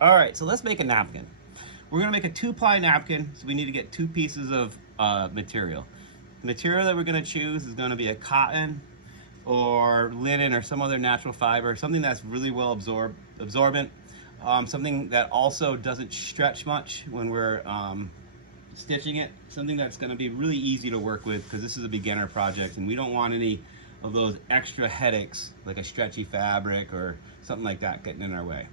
All right, so let's make a napkin. We're gonna make a 2-ply napkin, so we need to get 2 pieces of material. The material that we're gonna choose is gonna be a cotton or linen or some other natural fiber, something that's really well absorbent, something that also doesn't stretch much when we're stitching it, something that's gonna be really easy to work with because this is a beginner project and we don't want any of those extra headaches like a stretchy fabric or something like that getting in our way.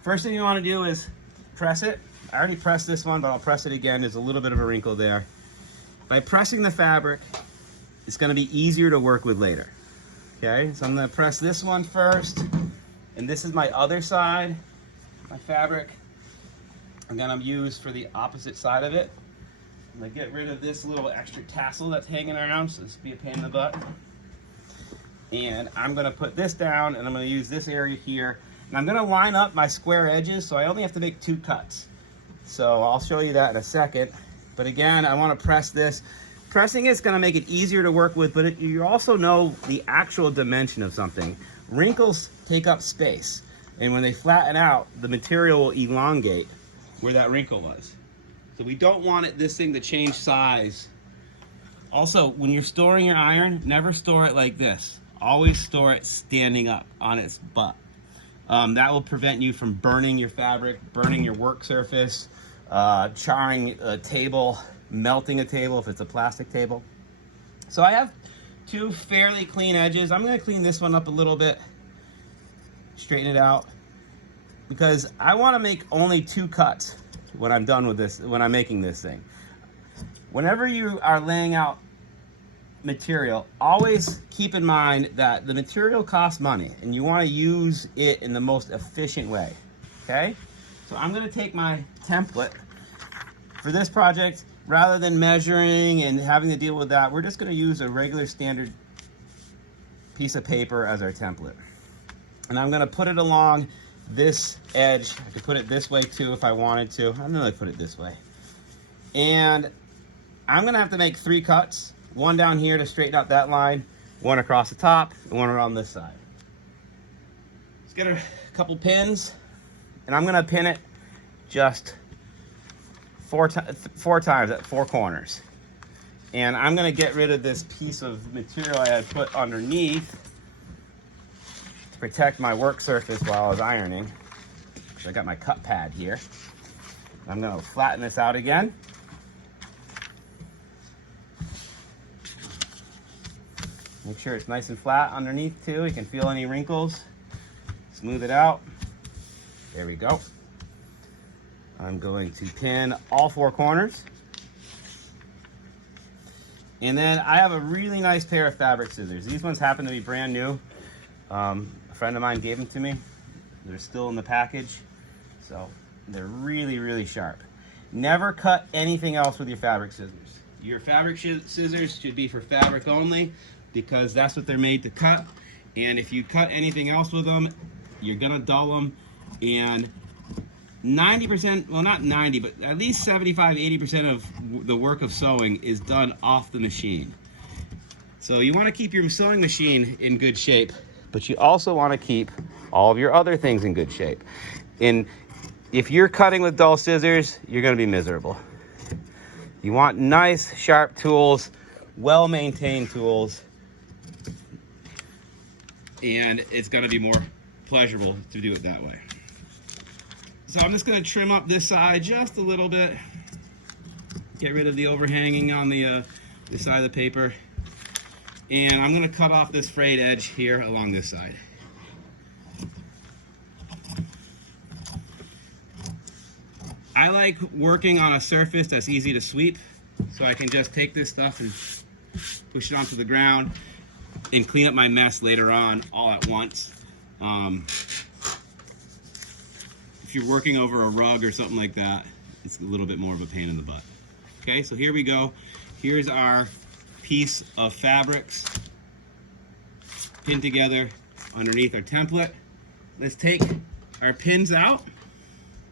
First thing you want to do is press it. I already pressed this one, but I'll press it again. There's a little bit of a wrinkle there. By pressing the fabric, it's going to be easier to work with later. Okay, so I'm going to press this one first, and this is my other side, my fabric. I'm going to use for the opposite side of it. I'm going to get rid of this little extra tassel that's hanging around, so this will be a pain in the butt. And I'm going to put this down, and I'm going to use this area here. And I'm going to line up my square edges, so I only have to make 2 cuts. So I'll show you that in a second. But again, I want to press this. Pressing it's going to make it easier to work with, but you also know the actual dimension of something. Wrinkles take up space, and when they flatten out, the material will elongate where that wrinkle was. So we don't want this thing to change size. Also, when you're storing your iron, never store it like this. Always store it standing up on its butt. That will prevent you from burning your fabric, burning your work surface, charring a table, melting a table if it's a plastic table. So I have 2 fairly clean edges. I'm going to clean this one up a little bit, straighten it out, because I want to make only 2 cuts when I'm done with this, when I'm making this thing. Whenever you are laying out material, always keep in mind that the material costs money and you want to use it in the most efficient way. Okay, so I'm going to take my template for this project. Rather than measuring and having to deal with that, we're just going to use a regular standard piece of paper as our template, and I'm going to put it along this edge. I could put it this way too if I wanted to. I'm going to put it this way, and I'm going to have to make 3 cuts. 1 down here to straighten out that line, 1 across the top, and 1 around this side. Let's get a couple pins, and I'm gonna pin it just 4 times at 4 corners. And I'm gonna get rid of this piece of material I had put underneath to protect my work surface while I was ironing. So I got my cut pad here. I'm gonna flatten this out again. Make sure it's nice and flat underneath too. You can feel any wrinkles. Smooth it out. There we go. I'm going to pin all 4 corners. And then I have a really nice pair of fabric scissors. These ones happen to be brand new. A friend of mine gave them to me. They're still in the package. So they're really, really sharp. Never cut anything else with your fabric scissors. Your fabric scissors should be for fabric only, because that's what they're made to cut. And if you cut anything else with them, you're gonna dull them. And 90%, well not 90, but at least 75-80% of the work of sewing is done off the machine. So you wanna keep your sewing machine in good shape, but you also wanna keep all of your other things in good shape. And if you're cutting with dull scissors, you're gonna be miserable. You want nice, sharp tools, well-maintained tools, and it's going to be more pleasurable to do it that way. So I'm just going to trim up this side just a little bit, get rid of the overhanging on the side of the paper, and I'm going to cut off this frayed edge here along this side. I like working on a surface that's easy to sweep, so I can just take this stuff and push it onto the ground and clean up my mess later on all at once. If you're working over a rug or something like that, it's a little bit more of a pain in the butt. Okay, so here we go. Here's our piece of fabrics pinned together underneath our template. Let's take our pins out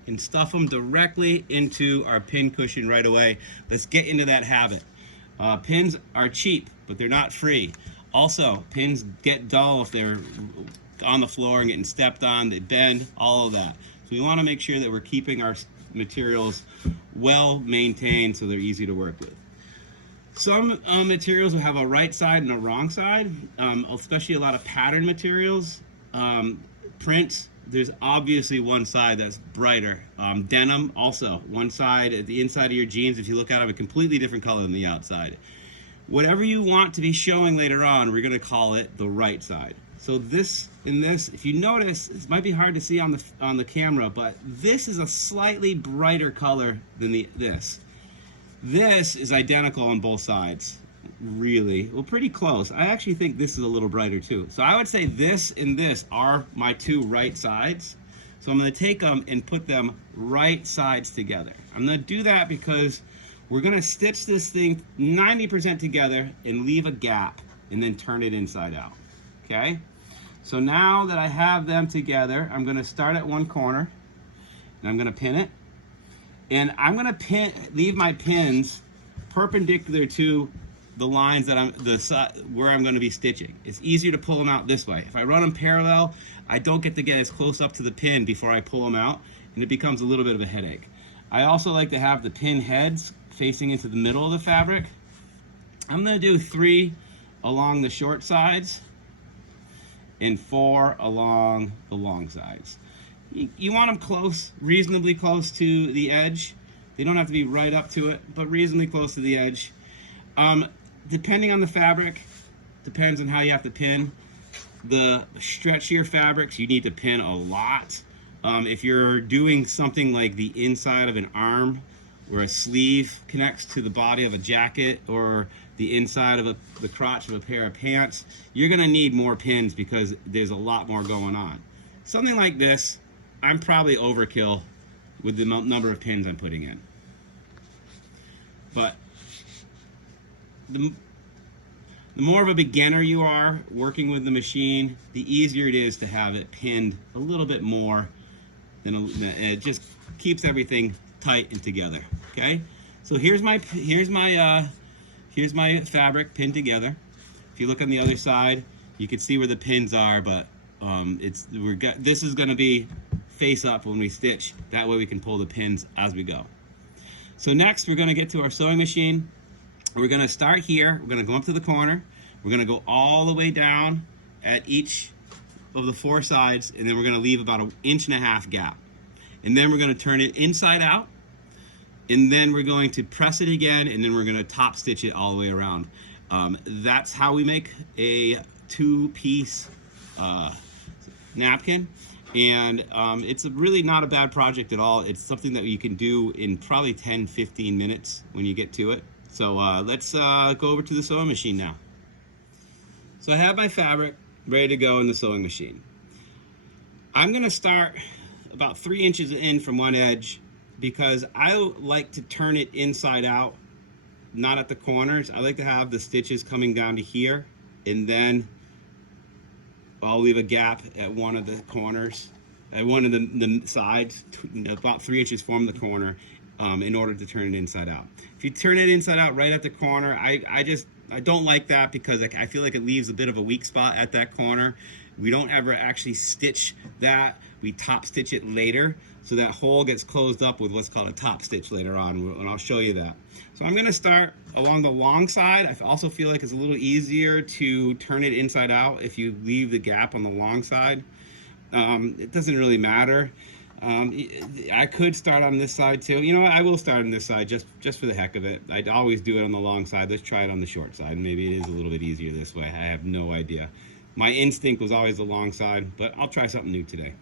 and stuff them directly into our pin cushion right away. Let's get into that habit. Pins are cheap, but they're not free. Also, pins get dull if they're on the floor and getting stepped on, they bend, all of that. So we want to make sure that we're keeping our materials well maintained so they're easy to work with. Some materials will have a right side and a wrong side, especially a lot of pattern materials. Prints, there's obviously one side that's brighter. Denim, also, one side at the inside of your jeans, if you look at them, a completely different color than the outside. Whatever you want to be showing later on, we're going to call it the right side. So this and this, if you notice, it might be hard to see on the camera, but this is a slightly brighter color than this. This is identical on both sides, really. Well, pretty close. I actually think this is a little brighter too. So I would say this and this are my two right sides. So I'm going to take them and put them right sides together. I'm going to do that because we're going to stitch this thing 90% together and leave a gap and then turn it inside out. Okay? So now that I have them together, I'm going to start at one corner and I'm going to pin it. And I'm going to leave my pins perpendicular to the lines that where I'm going to be stitching. It's easier to pull them out this way. If I run them parallel, I don't get to get as close up to the pin before I pull them out, and it becomes a little bit of a headache. I also like to have the pin heads facing into the middle of the fabric. I'm going to do 3 along the short sides and 4 along the long sides. You want them close, reasonably close to the edge. They don't have to be right up to it, but reasonably close to the edge. Depending on the fabric, depends on how you have to pin. The stretchier fabrics, you need to pin a lot. If you're doing something like the inside of an arm, where a sleeve connects to the body of a jacket, or the inside of the crotch of a pair of pants, you're gonna need more pins because there's a lot more going on. Something like this, I'm probably overkill with the number of pins I'm putting in. But the more of a beginner you are working with the machine, the easier it is to have it pinned a little bit more. It just keeps everything tight and together. Okay, so here's my fabric pinned together. If you look on the other side, you can see where the pins are, but this is going to be face up when we stitch. That way we can pull the pins as we go. So next we're going to get to our sewing machine. We're going to start here. We're going to go up to the corner. We're going to go all the way down at each of the 4 sides, and then we're going to leave about 1.5 inch gap. And then we're going to turn it inside out, and then we're going to press it again, and then we're going to top stitch it all the way around. That's how we make a 2-piece napkin. And it's really not a bad project at all. It's something that you can do in probably 10-15 minutes when you get to it. So let's go over to the sewing machine now. So I have my fabric ready to go in the sewing machine. I'm going to start about 3 inches in from one edge because I like to turn it inside out, not at the corners. I like to have the stitches coming down to here, and then I'll leave a gap at one of the corners, at one of the sides, about 3 inches from the corner, in order to turn it inside out. If you turn it inside out right at the corner, I don't like that because I feel like it leaves a bit of a weak spot at that corner. We don't ever actually stitch that. We top stitch it later, so that hole gets closed up with what's called a top stitch later on, and I'll show you that. So I'm going to start along the long side. I also feel like it's a little easier to turn it inside out if you leave the gap on the long side. It doesn't really matter. I could start on this side too. You know what? I will start on this side just for the heck of it. I'd always do it on the long side. Let's try it on the short side. Maybe it is a little bit easier this way. I have no idea. My instinct was always the long side, but I'll try something new today.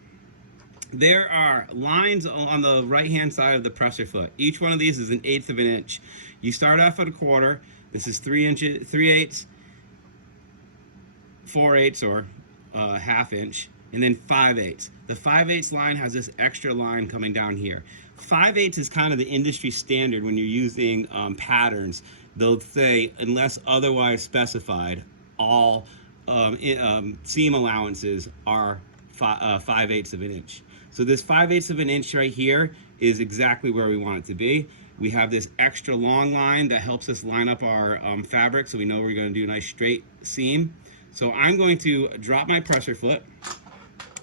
There are lines on the right-hand side of the presser foot. Each one of these is 1/8 of an inch. You start off at a quarter. This is 3 inches, 3/8, 4/8, or 1/2 inch, and then 5/8. The 5/8 line has this extra line coming down here. 5/8 is kind of the industry standard when you're using patterns. They'll say, unless otherwise specified, all seam allowances are 5/8 of an inch. So this 5/8 of an inch right here is exactly where we want it to be. We have this extra long line that helps us line up our fabric, so we know we're going to do a nice straight seam. So I'm going to drop my presser foot.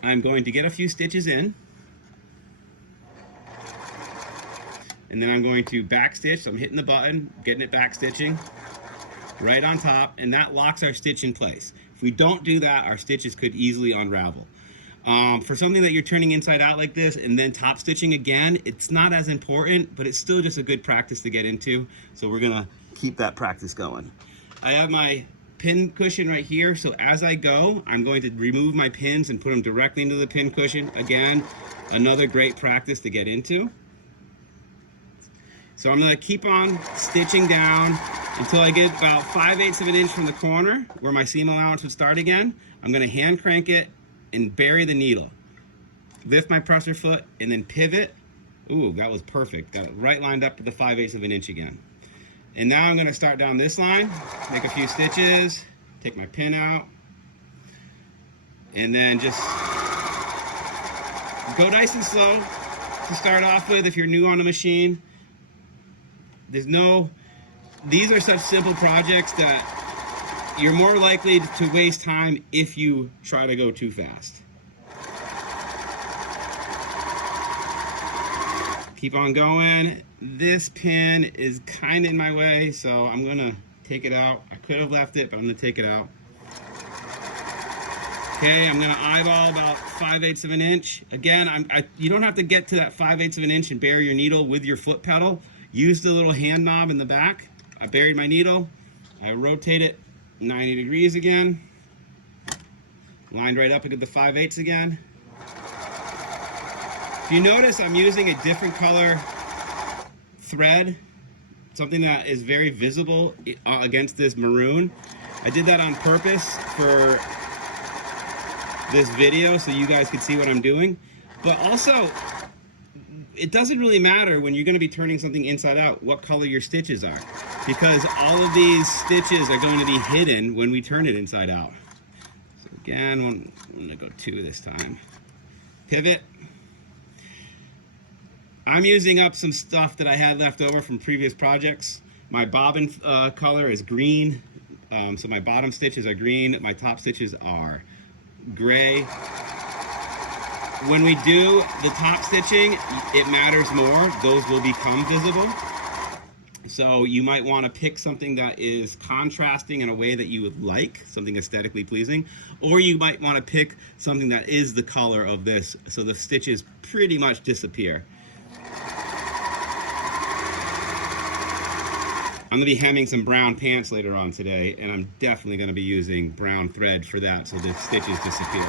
I'm going to get a few stitches in. and then I'm going to back stitch. So I'm hitting the button, getting it back stitching right on top, and that locks our stitch in place. If we don't do that, our stitches could easily unravel. For something that you're turning inside out like this and then top stitching again, it's not as important, but it's still just a good practice to get into. So we're gonna keep that practice going. I have my pin cushion right here, so as I go, I'm going to remove my pins and put them directly into the pin cushion. Again, another great practice to get into. So I'm gonna keep on stitching down until I get about 5/8 of an inch from the corner where my seam allowance would start again. I'm gonna hand crank it and bury the needle. Lift my presser foot and then pivot. Ooh, that was perfect. Got it right lined up to the 5/8 of an inch again. And now I'm gonna start down this line, make a few stitches, take my pin out, and then just go nice and slow to start off with if you're new on the machine. These are such simple projects that you're more likely to waste time if you try to go too fast. Keep on going. This pin is kind of in my way, so I'm gonna take it out. I could have left it, but I'm gonna take it out. Okay, I'm gonna eyeball about 5/8 of an inch. Again, you don't have to get to that 5/8 of an inch and bury your needle with your foot pedal. Use the little hand knob in the back. I buried my needle. I rotate it 90 degrees again. Lined right up against the 5/8 again. If you notice, I'm using a different color thread, something that is very visible against this maroon. I did that on purpose for this video so you guys could see what I'm doing. But also, it doesn't really matter when you're going to be turning something inside out what color your stitches are, because all of these stitches are going to be hidden when we turn it inside out. So again, I'm going to go 2 this time. Pivot. I'm using up some stuff that I had left over from previous projects. My bobbin color is green, so my bottom stitches are green, my top stitches are gray. When we do the top stitching, it matters more. Those will become visible. So you might want to pick something that is contrasting in a way that you would like, something aesthetically pleasing, or you might want to pick something that is the color of this, so the stitches pretty much disappear. I'm going to be hemming some brown pants later on today, and I'm definitely going to be using brown thread for that so the stitches disappear.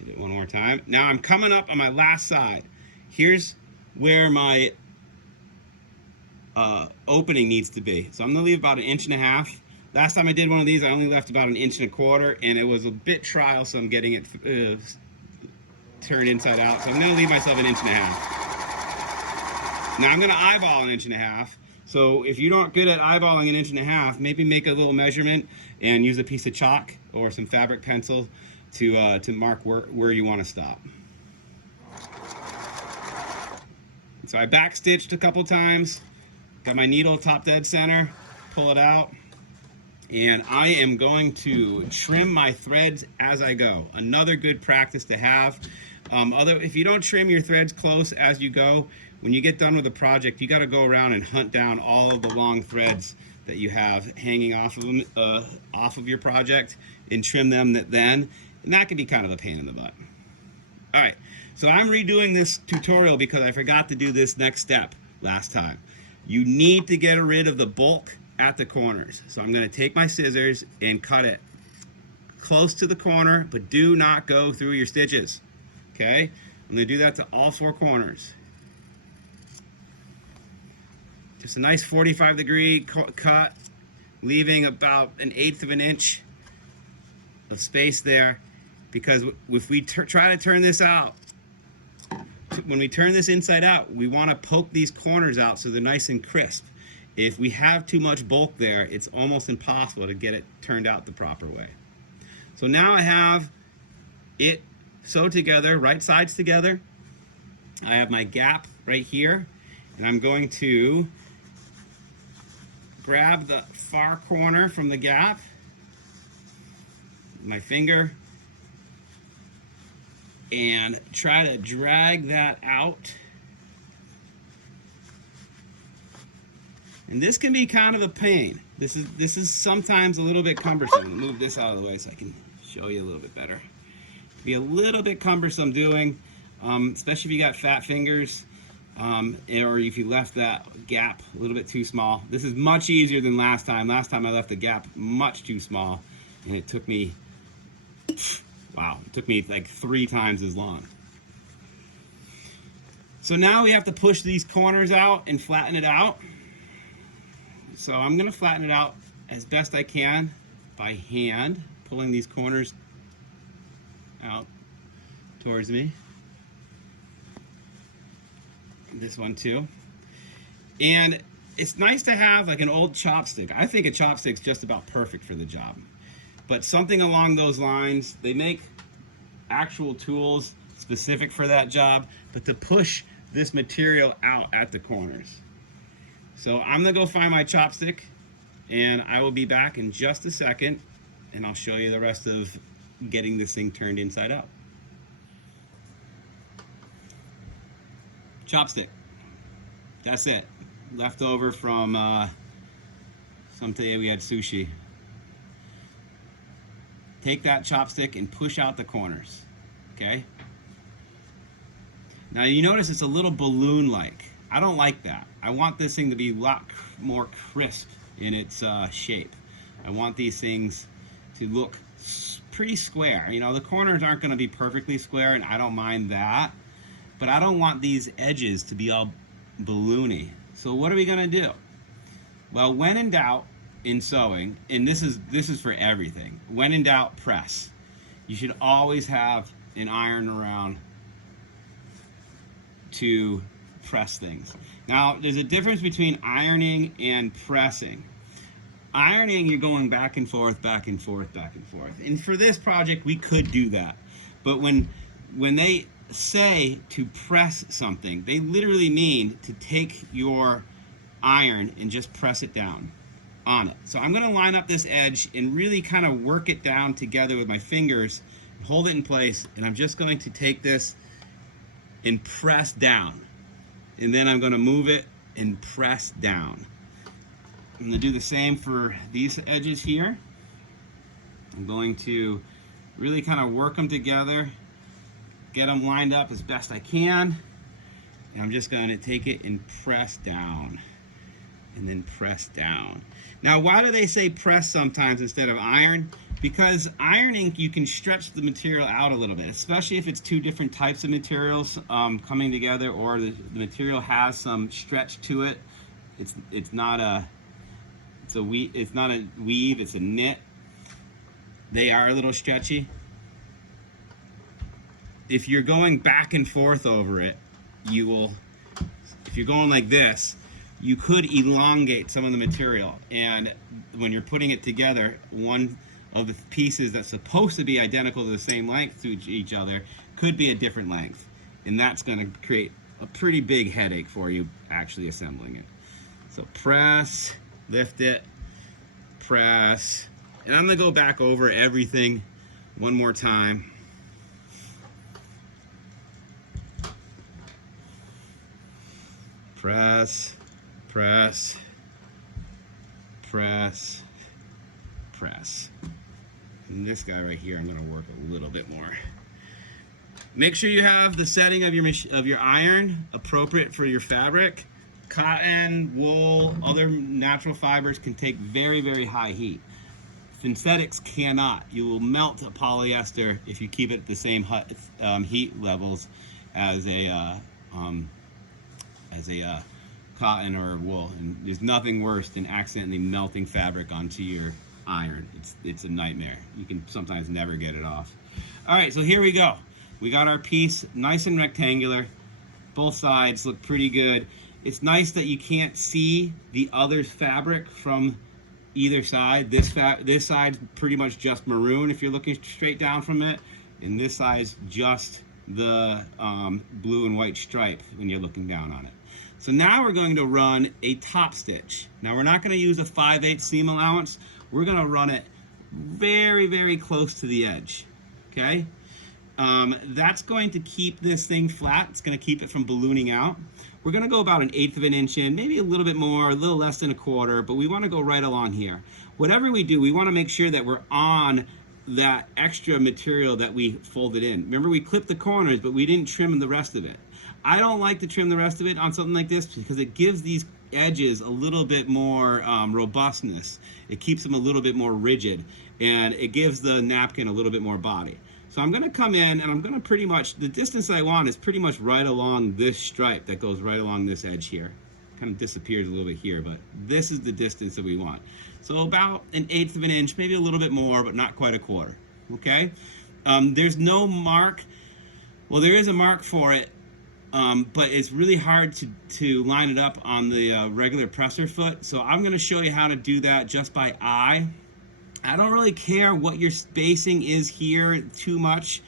Hit it one more time. Now I'm coming up on my last side. Here's where my opening needs to be. So I'm going to leave about 1.5 inches. Last time I did one of these, I only left about 1.25 inches, and it was a bit trialsome getting it turned inside out. So I'm going to leave myself 1.5 inches. Now I'm going to eyeball 1.5 inches. So if you're not good at eyeballing 1.5 inches, maybe make a little measurement and use a piece of chalk or some fabric pencil to mark where you want to stop. So I back stitched a couple times, got my needle top dead center, pull it out. And I am going to trim my threads as I go. Another good practice to have. If you don't trim your threads close as you go, when you get done with a project, you got to go around and hunt down all of the long threads that you have hanging off of your project and trim them then. And that can be kind of a pain in the butt. All right, so I'm redoing this tutorial because I forgot to do this next step last time. You need to get rid of the bulk at the corners. So I'm going to take my scissors and cut it close to the corner, but do not go through your stitches. Okay? I'm going to do that to all 4 corners. Just a nice 45-degree cut, leaving about 1/8 of an inch of space there, because if we try to turn this out, when we turn this inside out, we want to poke these corners out so they're nice and crisp. If we have too much bulk there, it's almost impossible to get it turned out the proper way. So now I have it sewed together, right sides together. I have my gap right here, and I'm going to grab the far corner from the gap my finger and try to drag that out. And this can be kind of a pain. This is sometimes a little bit cumbersome. Move this out of the way so I can show you a little bit better. Be a little bit cumbersome doing, especially if you got fat fingers, or if you left that gap a little bit too small. This is much easier than last time. Last time I left the gap much too small, and it took me, wow, it took me like 3 times as long. So now we have to push these corners out and flatten it out. So I'm gonna flatten it out as best I can by hand, pulling these corners out towards me. This one too. And it's nice to have like an old chopstick. I think a chopstick's just about perfect for the job. But something along those lines, they make actual tools specific for that job, but to push this material out at the corners. So I'm gonna go find my chopstick, and I will be back in just a second, and I'll show you the rest of getting this thing turned inside out. Chopstick. That's it. Left over from some day we had sushi. Take that chopstick and push out the corners, okay? Now you notice it's a little balloon-like. I don't like that. I want this thing to be a lot more crisp in its shape. I want these things to look pretty square. You know, the corners aren't going to be perfectly square, and I don't mind that. But I don't want these edges to be all balloony. So what are we going to do? Well, when in doubt in sewing, and this is for everything, when in doubt, press. You should always have an iron around to press things. Now, there's a difference between ironing and pressing. Ironing, you're going back and forth, back and forth, back and forth. And for this project, we could do that. But when they say to press something, they literally mean to take your iron and just press it down on it. So I'm going to line up this edge and really kind of work it down together with my fingers, hold it in place, and I'm just going to take this and press down. And then I'm going to move it and press down. I'm going to do the same for these edges here. I'm going to really kind of work them together, get them lined up as best I can, and I'm just going to take it and press down, and then press down. Now, why do they say press sometimes instead of iron? Because ironing, you can stretch the material out a little bit, especially if it's 2 different types of materials coming together, or the material has some stretch to it. It's not a weave, it's a knit. They are a little stretchy. If you're going back and forth over it, if you're going like this, you could elongate some of the material. And when you're putting it together, one of the pieces that's supposed to be identical to the same length to each other could be a different length. And that's going to create a pretty big headache for you actually assembling it. So press, lift it, press. And I'm going to go back over everything one more time. Press, press, press, press. And this guy right here, I'm going to work a little bit more. Make sure you have the setting of your iron appropriate for your fabric. Cotton, wool, other natural fibers can take very, very high heat. Synthetics cannot. You will melt a polyester if you keep it at the same heat levels as a cotton or wool. And there's nothing worse than accidentally melting fabric onto your iron. It's a nightmare. You can sometimes never get it off. All right, so here we go. We got our piece nice and rectangular. Both sides look pretty good. It's nice that you can't see the other fabric from either side. This side's pretty much just maroon if you're looking straight down from it, and this side's just the blue and white stripe when you're looking down on it. So now we're going to run a top stitch. Now we're not going to use a 5/8 seam allowance. We're going to run it very, very close to the edge, okay? That's going to keep this thing flat. It's going to keep it from ballooning out. We're going to go about 1/8 of an inch in, maybe a little bit more, a little less than 1/4, but we want to go right along here. Whatever we do, we want to make sure that we're on that extra material that we folded in. Remember, we clipped the corners, but we didn't trim the rest of it. I don't like to trim the rest of it on something like this because it gives these edges a little bit more robustness. It keeps them a little bit more rigid, and it gives the napkin a little bit more body. So I'm going to come in and I'm going to pretty much, the distance I want is pretty much right along this stripe that goes right along this edge here. Kind of disappears a little bit here, but this is the distance that we want. So about 1/8 of an inch, maybe a little bit more, but not quite 1/4. Okay? There's no mark. Well, there is a mark for it, but it's really hard to line it up on the regular presser foot. So I'm going to show you how to do that just by eye. I don't really care what your spacing is here too much.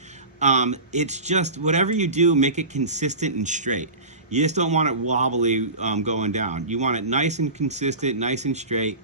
It's just whatever you do, make it consistent and straight. You just don't want it wobbly going down. You want it nice and consistent, nice and straight.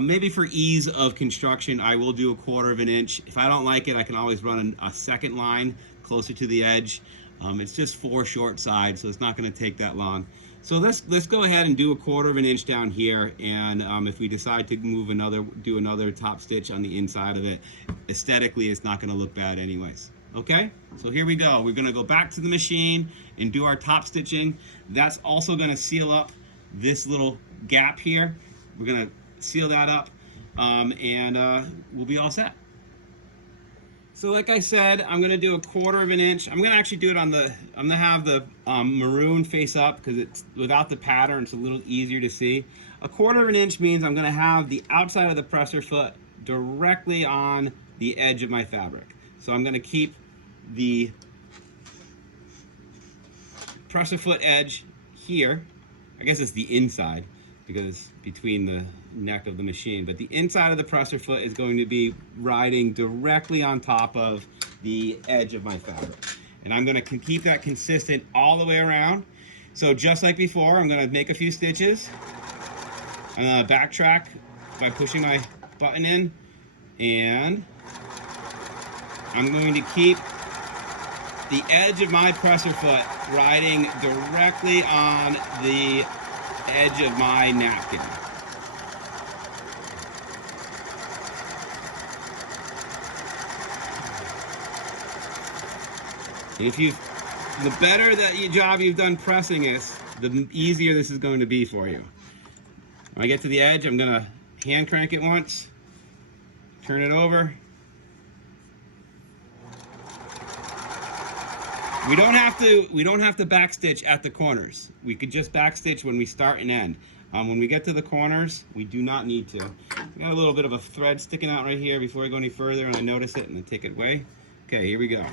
Maybe for ease of construction, I will do 1/4 of an inch. If I don't like it, I can always run a second line closer to the edge. It's just 4 short sides, so it's not going to take that long. So let's go ahead and do 1/4 of an inch down here, and if we decide to do another top stitch on the inside of it, aesthetically it's not going to look bad anyways. Okay, so here we go. We're going to go back to the machine and do our top stitching. That's also going to seal up this little gap here. We're going to seal that up, and we'll be all set. So like I said, I'm going to do 1/4 of an inch. I'm going to actually do it on the, I'm going to have the maroon face up because it's without the pattern, it's a little easier to see. 1/4 of an inch means I'm going to have the outside of the presser foot directly on the edge of my fabric. So I'm going to keep the presser foot edge here. I guess it's the inside because between the neck of the machine, but the inside of the presser foot is going to be riding directly on top of the edge of my fabric. And I'm going to keep that consistent all the way around. So just like before, I'm going to make a few stitches. I'm going to backtrack by pushing my button in, and I'm going to keep the edge of my presser foot riding directly on the edge of my napkin. The better job you've done pressing this, the easier this is going to be for you. When I get to the edge, I'm going to hand crank it once, turn it over. We don't have to backstitch at the corners. We could just backstitch when we start and end. When we get to the corners, we do not need to. I got a little bit of a thread sticking out right here before I go any further, and I notice it and I take it away. Okay, here we go.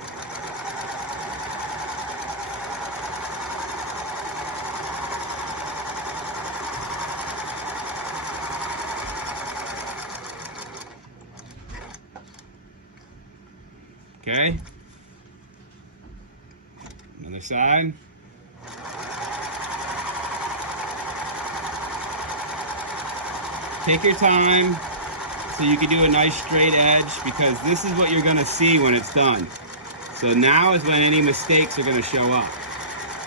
Okay. Other side. Take your time so you can do a nice straight edge, because this is what you're going to see when it's done. So now is when any mistakes are going to show up.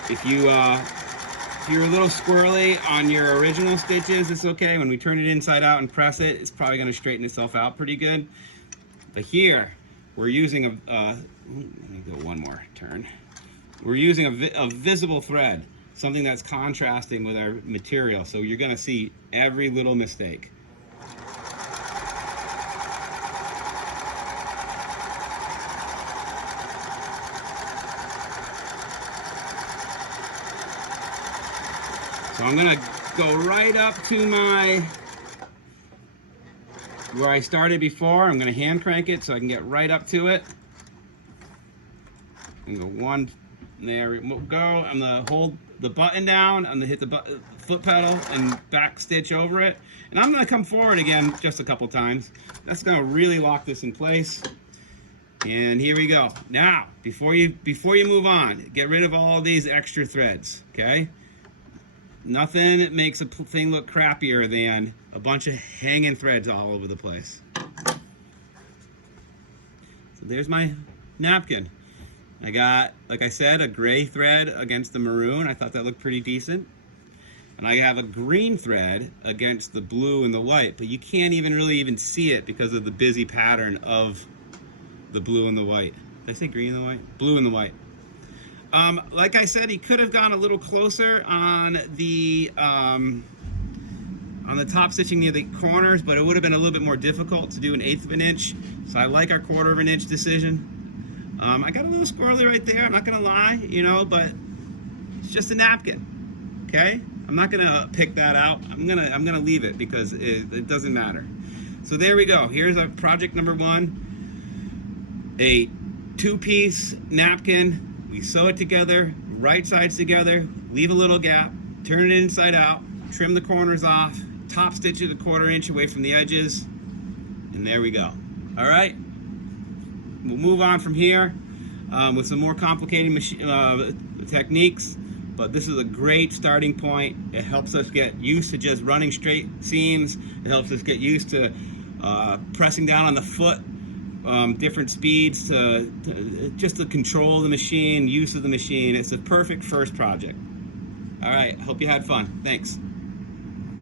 If you're a little squirrely on your original stitches, it's okay. When we turn it inside out and press it, it's probably going to straighten itself out pretty good. But here, we're using let me go one more turn. We're using a visible thread, something that's contrasting with our material, so you're going to see every little mistake. So I'm going to go right up to where I started before. I'm going to hand crank it so I can get right up to it. And go one. There we go. I'm going to hold the button down. I'm going to hit the foot pedal and back stitch over it. And I'm going to come forward again just a couple times. That's going to really lock this in place. And here we go. Now, before you move on, get rid of all these extra threads, okay? Nothing makes a thing look crappier than a bunch of hanging threads all over the place. So there's my napkin. I got, like I said, a gray thread against the maroon. I thought that looked pretty decent. And I have a green thread against the blue and the white, but you can't really see it because of the busy pattern of the blue and the white. Did I say green and the white? Blue and the white. Like I said, he could have gone a little closer on the top stitching near the corners, but it would have been a little bit more difficult to do 1/8 of an inch. So I like our 1/4 of an inch decision. I got a little squirrely right there, I'm not gonna lie, you know, but it's just a napkin, okay? I'm not gonna pick that out. I'm gonna leave it because it doesn't matter. So there we go. Here's our project number 1. A 2-piece napkin. We sew it together, right sides together, leave a little gap, turn it inside out, trim the corners off, top stitch it 1/4 inch away from the edges, and there we go. All right. We'll move on from here with some more complicated techniques, but this is a great starting point. It helps us get used to just running straight seams. It helps us get used to pressing down on the foot, different speeds just to control the machine, use of the machine. It's a perfect first project. All right, hope you had fun. Thanks.